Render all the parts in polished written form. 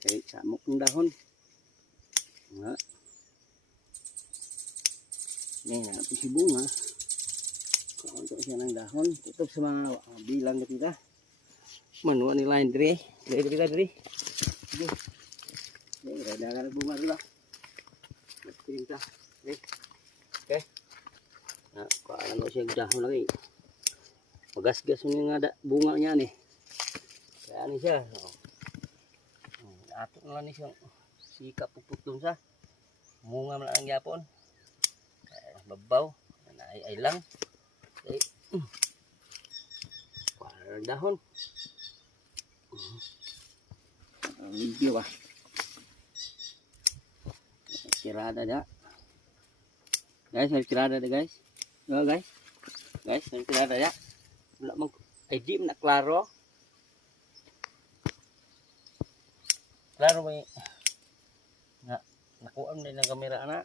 Okay, samok ng dahon. Yan, natin si bunga. Kaunto siya ng dahon. Tutok sa mga bilang na tita. Manuwa ni line diri. Diri. Sige. Rada ka na bunga dito. Magpinta. Okay. Kaalam mo siya dahon lagi. Magasgas mo nga bunga niya ni. Kaya ni siya. Ato na lang ni siya. Sikap puputlong sa. Munga mo lang ang yapon. Babaw. Ay lang. Okay. Parang dahon. Limpyo ba? Tirada na. Guys, may tirada na guys. Guys. Guys, may tirada na. Wala mang ay di na klaro. Klaro may nakuha mo na ng kamera na.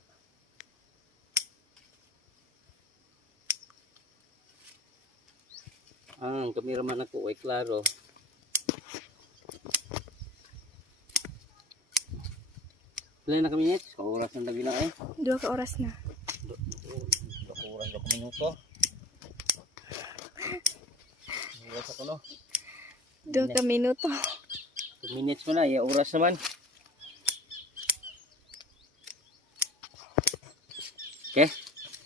Ang kamera man ako ay klaro. Ilan na kami nito? Sa oras na lagi na eh. 2 ka oras na. 2 oras na minuto. Oras ako no. 2 ka minuto. 2 minutes mo na. Oras naman. Okay.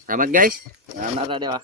Salamat guys. Salamat na diba?